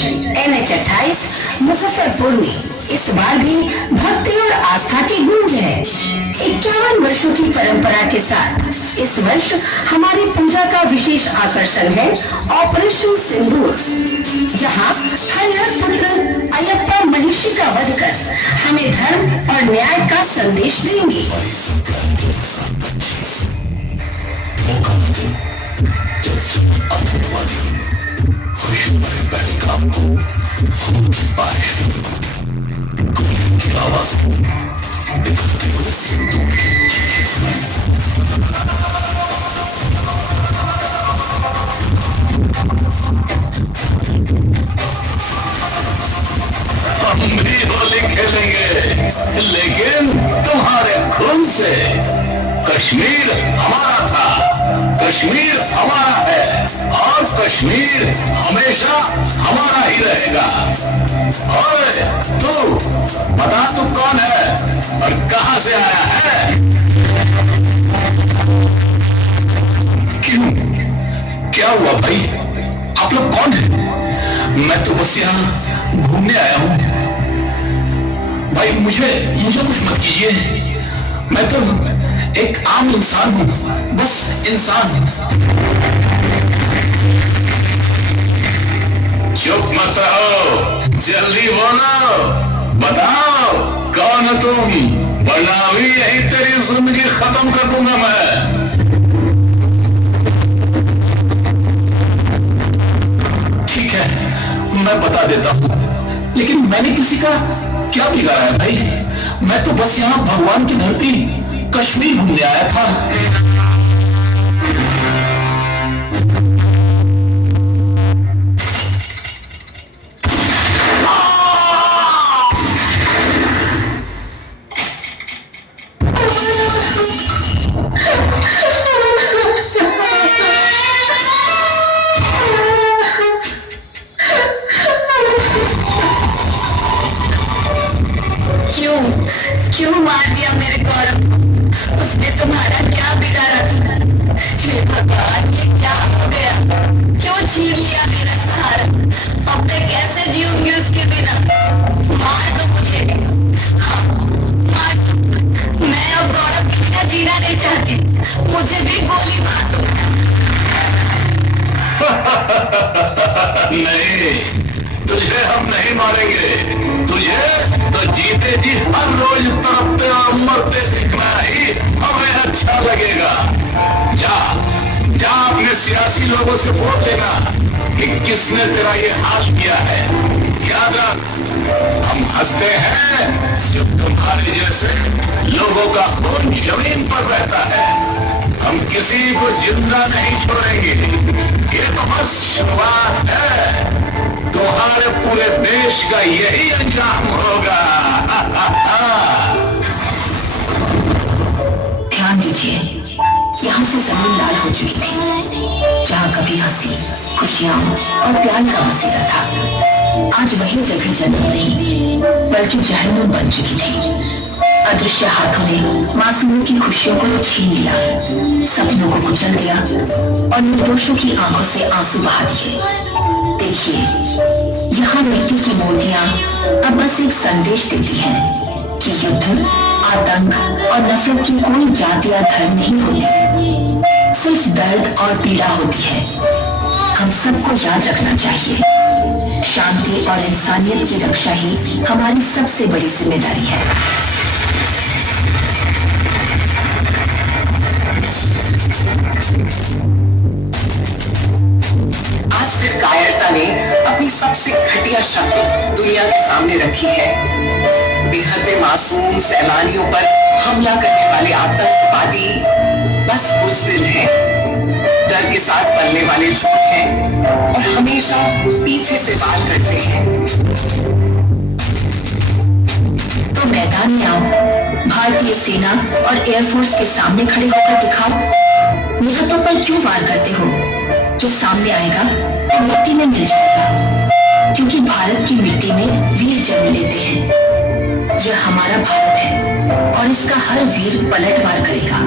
Range NH-28 Muzaffarpur में इस बार भी भक्ति और आस्था की गूंज है। 51 वर्षों की परंपरा के साथ इस वर्ष हमारी पूजा का विशेष आकर्षण है ऑपरेशन सिंदूर, जहां हरिहर पुत्र अयप्पा महिषी का वध कर हमें धर्म और न्याय का संदेश देंगे। खुशी भरे पैगाम को खून की बारिश की आवाज को बिखरते हुए सिंदूर की चीखें सुनाई। हम भी होली खेलेंगे, लेकिन तुम्हारे खून से। कश्मीर हमारा था, कश्मीर हमारा है और कश्मीर हमेशा हमारा ही रहेगा। और तू बता, तू कौन है और कहां से आया है? क्यों, क्या हुआ भाई? आप लोग कौन हैं? मैं तो बस यहाँ घूमने आया हूं भाई। मुझे कुछ मत कीजिए, मैं तो एक आम इंसान हूं, बस इंसान। चुप मत रहो, जल्दी बोलो, बताओ कौन हो तुम, वरना भी यही तेरी जिंदगी खत्म कर दूंगा मैं। ठीक है, मैं बता देता हूं, लेकिन मैंने किसी का क्या बिगाड़ा है भाई? मैं तो बस यहाँ भगवान की धरती कश्मीर घूमने आया था। क्यों मार दिया मेरे गौरव? उसने तुम्हारा क्या बिगाड़ा था? हे भगवान, ये क्या हो गया? क्यों छीन लिया मेरा सहारा? अब मैं कैसे जीऊंगी उसके बिना? मार दो मुझे, हाँ मार दो। मैं अब गौरव के बिना जीना नहीं चाहती, मुझे भी गोली मार दो। नहीं, तुझे हम नहीं मारेंगे। तुझे तो जीते जी हर रोज तड़पते और मरते दिखना ही हमें अच्छा लगेगा। जा जा अपने सियासी लोगों से बोल देना कि किसने तेरा ये हाल किया है। याद रख, हम हंसते हैं जब तुम्हारे जैसे लोगों का खून जमीन पर रहता है। हम किसी को जिंदा नहीं छोड़ेंगे। ये तो बस शुरुआत है, तुम्हारे पूरे देश का यही अंजाम होगा। ध्यान दीजिए, यहाँ से जमीन लाल हो चुकी थी। जहाँ कभी हंसी, खुशियाँ और प्यार का बसेरा था, आज वही जगह जन्नत नहीं बल्कि जहन्नुम बन चुकी थी। अदृश्य हाथों ने मासूमों की खुशियों को छीन लिया, सपनों को कुचल दिया और निर्दोषों की आंखों से आंसू बहा दिए। देखिए, यहाँ मिट्टी की मूर्तियाँ अब बस एक संदेश देती हैं कि युद्ध, आतंक और नफरत की कोई जाति या धर्म नहीं होती, सिर्फ दर्द और पीड़ा होती है। हम सबको याद रखना चाहिए, शांति और इंसानियत की रक्षा ही हमारी सबसे बड़ी जिम्मेदारी है। आज फिर कायरता ने अपनी सबसे घटिया शक्ति दुनिया के सामने रखी है। बेहद मासूम सैलानियों पर हमला करने वाले आतंकवादी बस बुज़दिल हैं, डर के साथ पलने वाले झूठ हैं और हमेशा पीछे से वार करते हैं। तो मैदान में आओ, भारतीय सेना और एयरफोर्स के सामने खड़े होकर दिखाओ। निहत्तों पर क्यों वार करते हो? जो सामने आएगा वो मिट्टी में मिल जाएगा, क्योंकि भारत की मिट्टी में वीर जन्म लेते हैं। यह हमारा भारत है और इसका हर वीर पलटवार करेगा।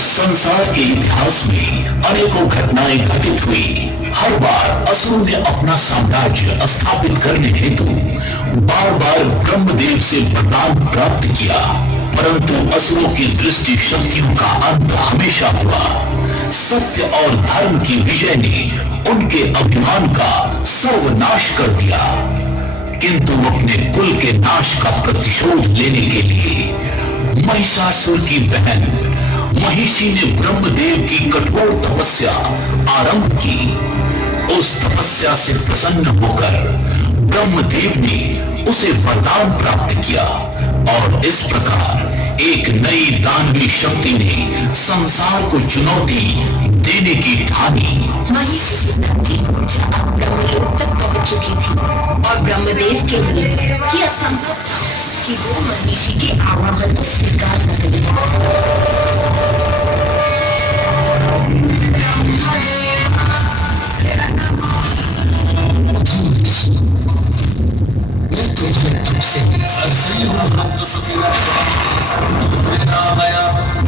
संसार के इतिहास में अनेकों घटनाएं घटित हुई। हर बार असुरों ने अपना साम्राज्य स्थापित करने हेतु बार बार ब्रह्मदेव से वरदान प्राप्त किया, परंतु असुरों की दृष्टि शक्तियों का अंत हमेशा हुआ। सत्य और धर्म की विजय ने उनके अभिमान का सर्वनाश कर दिया, किंतु अपने कुल के नाश का प्रतिशोध लेने के लिए महिषासुर की बहन महिषी ने ब्रह्मदेव की कठोर तपस्या आरंभ की। उस तपस्या से प्रसन्न होकर ब्रह्मदेव ने उसे वरदान प्राप्त किया और इस प्रकार एक नई दानवी शक्ति ने संसार को चुनौती देने की ठानी। महिषी की धरती ऊर्जा ब्रह्मलोक तक पहुंच चुकी थी और ब्रह्मदेव के लिए यह संभव था कि वो महिषी के आवाहन को स्वीकार न करे।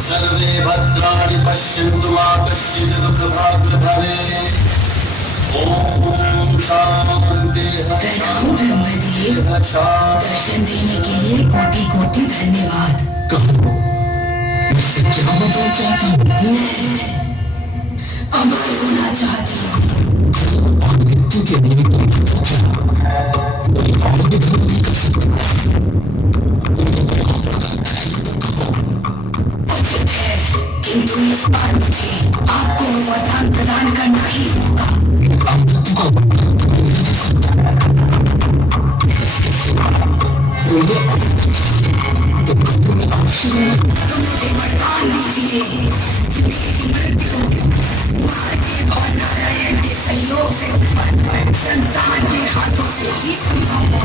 सर्वे भद्राणि पश्यन्तु मा कश्चित् दुःखभाग् भवेत्। ओम शांति प्रणाम ब्रह्मदेव, दर्शन देने के लिए कोटि कोटि धन्यवाद। कहो, मुझसे क्या बताना चाहती हूँ? मैं अमर होना चाहती हूँ और मृत्यु के निमित्त कोई और भी धर्म नहीं कर सकता। उचित है, किंतु इस बार मुझे आपको वरदान प्रदान करना ही होगा। मृत्यु का वरदान तो नहीं दे सकता। इसके सिवा तो कब्र में अवश्य तो मुझे वरदान दीजिए। मेरी मृत्यु महादेव और नारायण के सहयोग से उत्पन्न संसार के हाथों से ही संभव हो।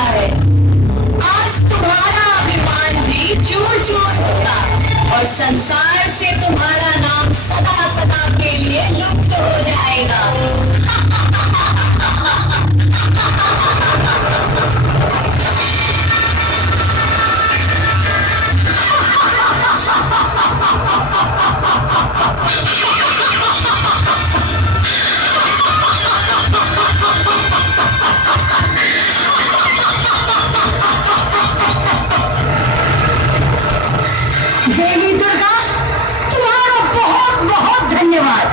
चुका है। आज तुम्हारा अभिमान भी चूर चूर होगा और संसार से तुम्हारा नाम सदा सदा के लिए लुप्त हो जाएगा। देवी दुर्गा, तुम्हारा बहुत बहुत धन्यवाद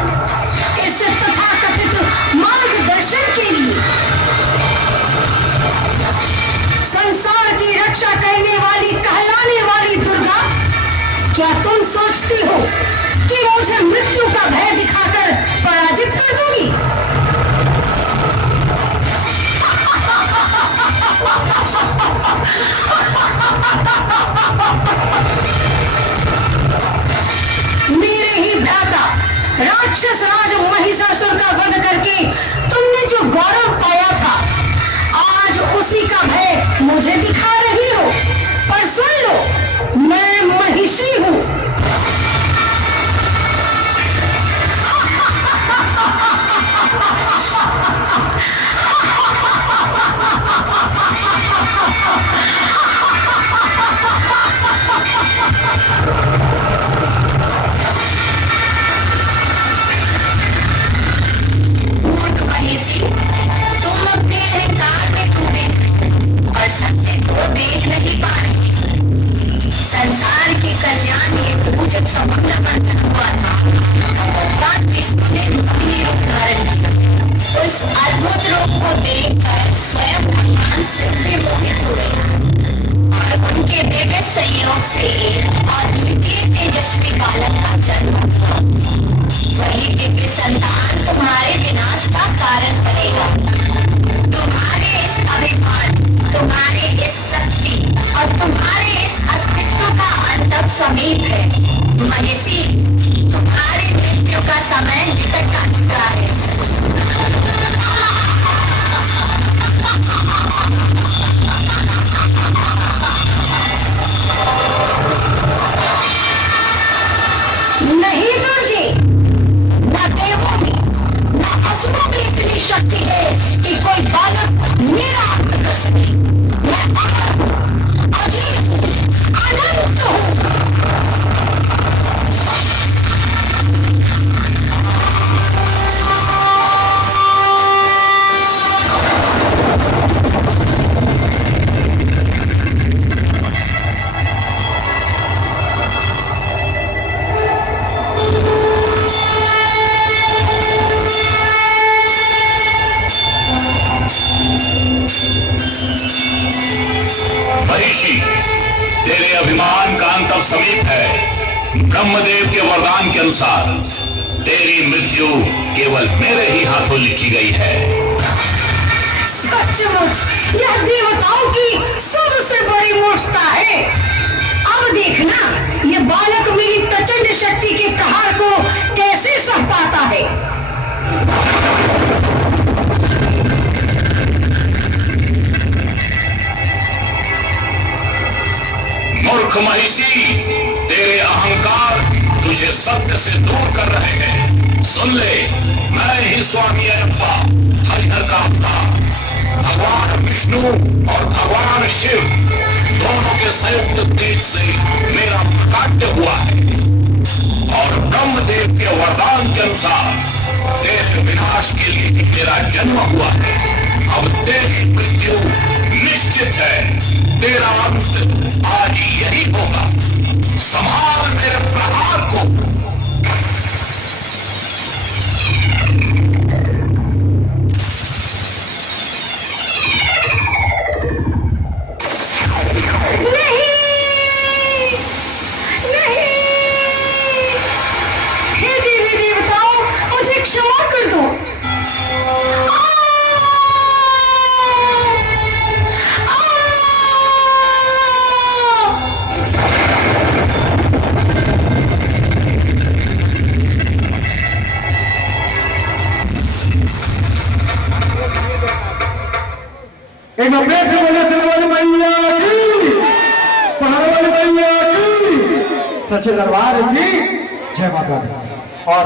इस तथाकथित मार्गदर्शन के लिए। संसार की रक्षा करने वाली कहलाने वाली दुर्गा, क्या तुम सोचती हो कि मुझे मृत्यु का भय दिखाकर पराजित कर दोगी? मेरे ही भ्राता राक्षस राज महिषासुर का वध करके तुमने जो गौरव पाया था, आज उसी का भय मुझे दिखा रही हो। पर सुन लो, मैं महिषी हूँ। मूर्ख महिषी, तुम अपने अहंकार में डूबे और सत्य को देख नहीं पा रही। संसार के कल्याण हेतु जब समुद्र मंथन हुआ था, भगवान विष्णु ने रुक्मिणी रूप धारण किया। उस अद्भुत रूप को देखकर स्वयं भगवान शिव भी मोहित हुए और उनके दिव्य संयोग से अद्वितीय तेजस्वी बालक का जन्म हुआ। वही दिव्य संतान तुम्हारे विनाश का कारण बनेगा। तुम्हारे इस अभिमान, तुम्हारे इस शक्ति और तुम्हारे इस अस्तित्व का अंत अब समीप है। महिषी, तुम्हारी मृत्यु का समय निकट आ चुका है। नहीं दुर्गे, न देवों में न असुरों में इतनी शक्ति है कि कोई बालक मेरा अंत कर सके। मैं अमर, अजीत, अनंत हूँ। महिषी, तेरे अभिमान का अंत अब समीप है। ब्रह्मदेव के वरदान के अनुसार तेरी मृत्यु केवल मेरे ही हाथों लिखी गई है। सचमुच यह देवताओं की सबसे बड़ी मूर्खता है। अब देखना, ये बालक मेरी प्रचंड शक्ति के प्रहार को कैसे सह पाता है। मूर्ख महिषी, तेरे अहंकार तुझे सत्य से दूर कर रहे हैं। सुन ले, मैं ही स्वामी अयप्पा, हरिहर का अवतार, भगवान विष्णु और भगवान शिव दोनों के संयुक्त तेज से मेरा प्रकाट्य हुआ है और ब्रह्मदेव के वरदान के अनुसार तेरे विनाश के लिए तेरा जन्म हुआ है। अब तेरी मृत्यु निश्चित है। तेरा अंत आज यही होगा। संभाल मेरे प्रहार को। En nombre de सच्चे दरबार की जय माता दी। और